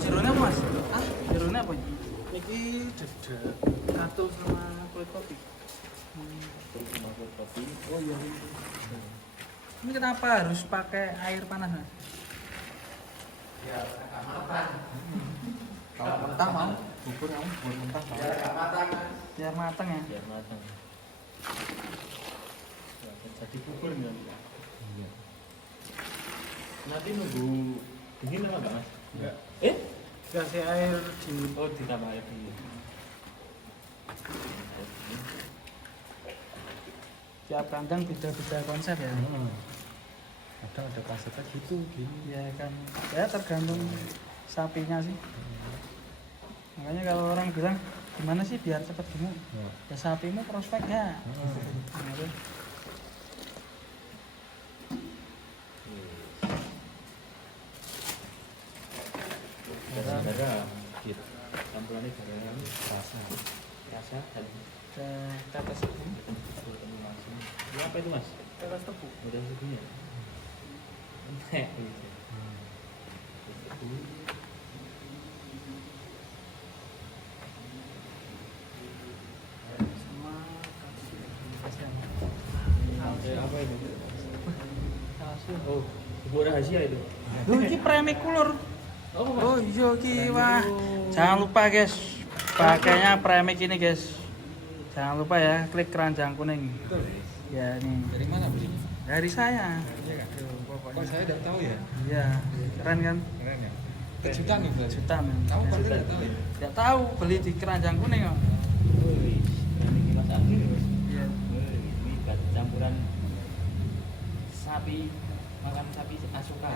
jerone apa mas? Ah, Jerone apa? ini dedek Satu sama kulit kopi. Terus masuk kopi. oh iya Ini kenapa harus pakai air panas mas? Ya, agak matang. kalau mentah mau bubur kamu buat mentah mau Ya, agak matang. Biar matang ya. Biar matang. Ya, jadi bubur nggak? Iya. Nanti nunggu dingin apa enggak mas? enggak Kasih air di. Oh, ditambah air dulu. Tiap kandang beda-beda konsep ya. kadang ada kasetnya gitu gini Ya kan. Ya tergantung sapinya sih. Makanya kalau orang bilang gimana sih biar cepat gemuk? Ya sapimu prospeknya. Gitu. Garam, gitu. Campurannya garam, rasa dan Tetes tebu. ini apa itu mas? Tetes tebu. Udah segini ya? Nek, gitu. Sama Apa itu? kalsium. Oh, ibu rahasia itu. Loh, ini premikulur. Oh, Oh iya ki wah. Jangan lupa guys, pakainya premik ini guys. Jangan lupa ya, klik keranjang kuning. betul Ya ini dari mana belinya dari saya. iya kan Tuh, pokoknya. kok saya tidak tahu ya Iya, keren kan? keren ya kejutan nih berarti Jutaan. kamu pasti tidak tahu ya Tidak tahu, beli di keranjang kuning kok. Wih, ini mas Anggi nih mas. Iya. Wih, ini campuran sapi, makan sapi asuka.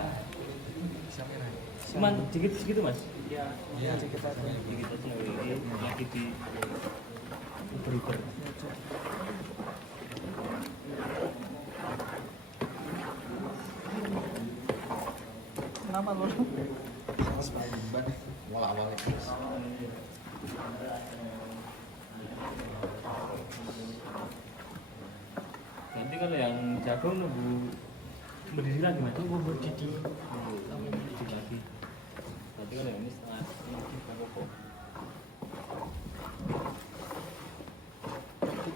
bisa merah Cuman dikit segitu mas. Iya, iya dikit aja. Dikit aja. Ini lagi di uber-uber. Kenapa lu? sama sekali ban awal-awal itu Nanti kalau yang jago nunggu berdiri lagi mas, tunggu berdiri. Nunggu berdiri lagi. Nanti kalau yang ini setengah ini pokok.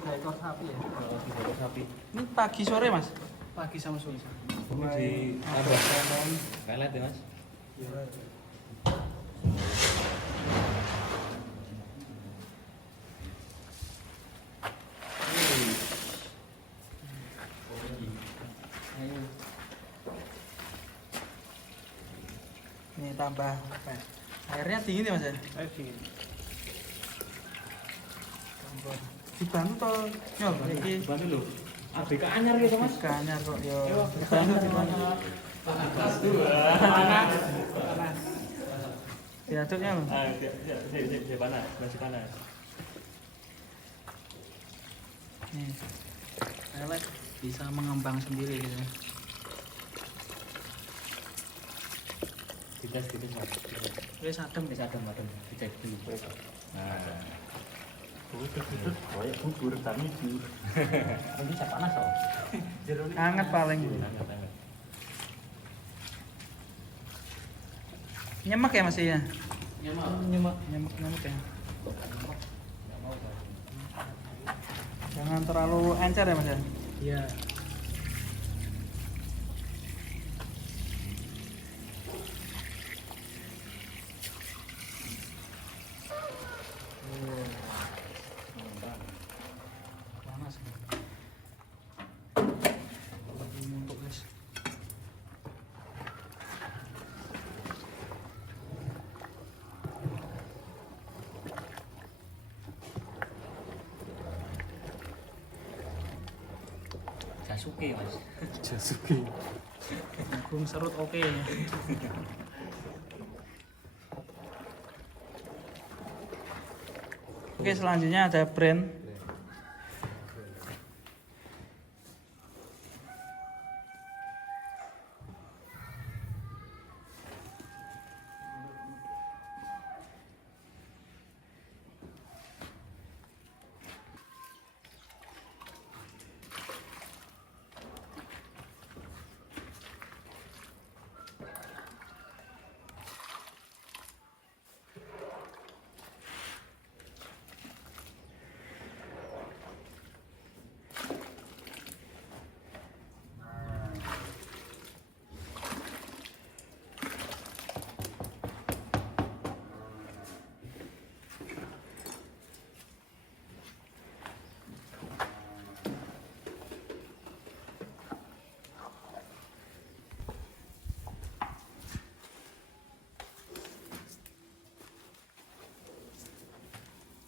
3 ekor sapi ya. Kalau tiga sapi, Ini pagi sore mas? Pagi sama sore. ini di tambah pelet ya mas. Ayo. Ini tambah apa ya? Airnya dingin ya mas ya? Air dingin. Dibantu toh nyol iki. Bantu lo. ABK anyar gitu mas. Kanyar kok yo. Yo, Dibantu. Atas dua. Panas. Diaduknya loh. Dia panas, masih panas. Nih. Pelet bisa mengembang sendiri gitu. Dites mas. Wis adem Bisa adem. Dicek dulu. Nah. Kayak bubur tapi jujur. Ini bisa panas loh. Hangat paling. Hangat. Nyemek ya masih ya? Nyemak. Nyemek ya. Jangan terlalu encer ya mas ya? Iya. Panas. Untuk guys. Jasuke mas. Jasuke Jagung serut oke. Oke selanjutnya ada brand.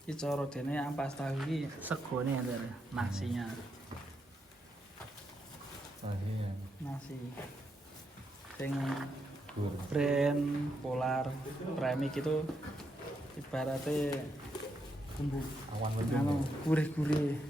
Iki cara dene ampas tahu iki segone antara nasinya. Nasi. Sing brand Polar Premix itu ibaratnya Bumbu awan anu gurih-gurih.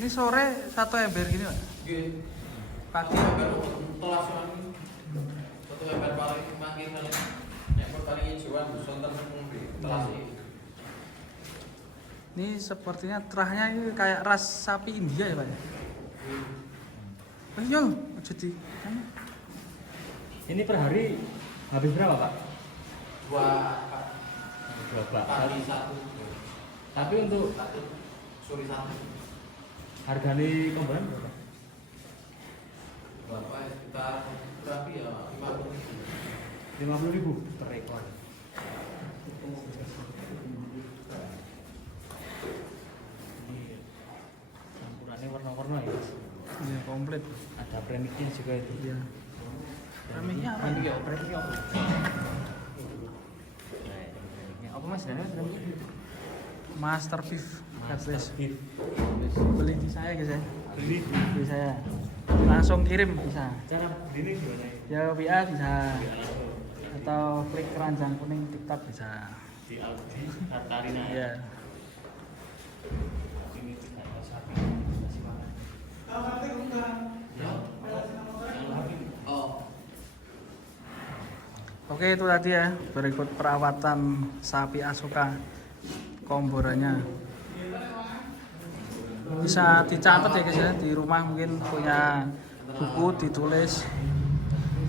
Ini sore 1 ember gini, Pak. Nggih. Pagi. Telas ini. Satu ember paling makin kali. Nek paling hijauan sonten ngombe. Telas ini. Ini sepertinya terahnya ini kayak ras sapi India ya, Pak ya? Ayo, jadi Ini per hari habis berapa, Pak? Dua Dua bak. pagi satu. Tapi untuk Sore satu. harganya kemarin berapa? Berapa ya? Sekitar berapa ya? 50.000. 50.000 per ekor. Ini campurannya warna-warna ya. ya komplit. Ada premixnya juga itu. Iya. Premixnya apa? Ini ya, premixnya apa? Premixnya apa Mas? Dan premixnya? Master Beef Catfish. Beef. Beli di saya guys ya. Beli. Beli saya. Langsung kirim bisa. Cara beli gimana Ya ya? WA bisa. Langsung Atau klik keranjang kuning TikTok bisa. di Aldi Katarina. Iya. Ini tidak ada sapi. Kasih makan. Ya. Oh. Oke itu tadi ya. Berikut perawatan sapi Asuka komborannya. Bisa dicatat ya guys ya, di rumah mungkin punya buku ditulis.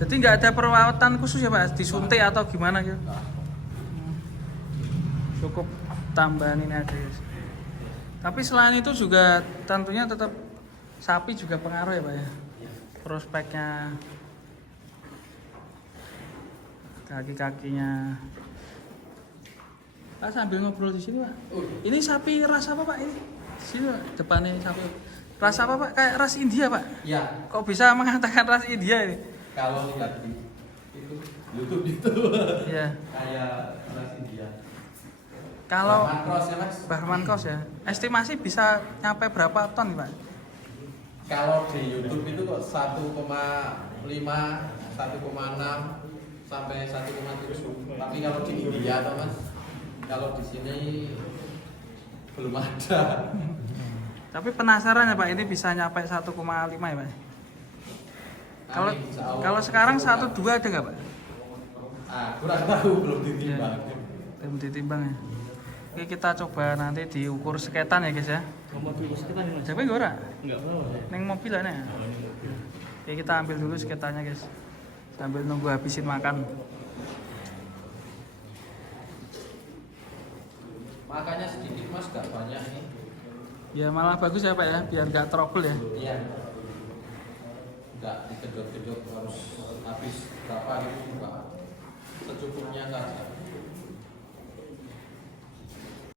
Jadi nggak ada perawatan khusus ya Pak, disuntik atau gimana gitu. Cukup tambahan ini aja guys. Tapi selain itu juga tentunya tetap sapi juga pengaruh ya Pak ya. Prospeknya, kaki-kakinya. Pak sambil ngobrol di sini Pak. Ini sapi ras apa Pak ini? Sini Pak, depannya sapi. Ras apa Pak? Kayak ras India Pak. Ya, Kok bisa mengatakan ras India ini? kalau lihat di itu YouTube itu Iya. kayak ras India. Kalau Bahman cross ya Mas. Bahman Kos ya, estimasi bisa nyampe berapa ton nih Pak? Kalau di YouTube itu kok 1,5, 1,6 sampai 1,7. Tapi kalau di India atau Mas, kalau di sini belum ada. Tapi penasaran ya Pak, ini bisa nyampe 1,5 ya Pak? Kalau sekarang 1,2 ada nggak Pak? Ah, kurang tahu, belum ditimbang. Belum ditimbang ya. Oke kita coba nanti diukur seketan ya guys ya. Kamu tuh sekitar ini Mas? Jadi nggak ora? Enggak mau. Neng mobil ya. Oke kita ambil dulu seketannya guys. Sambil nunggu habisin makan. Makanya sedikit Mas, gak banyak nih. Ya malah bagus ya Pak ya, biar nggak trouble ya. Iya. Enggak dikejut-kejut harus habis berapa gitu, Pak. Secukupnya saja.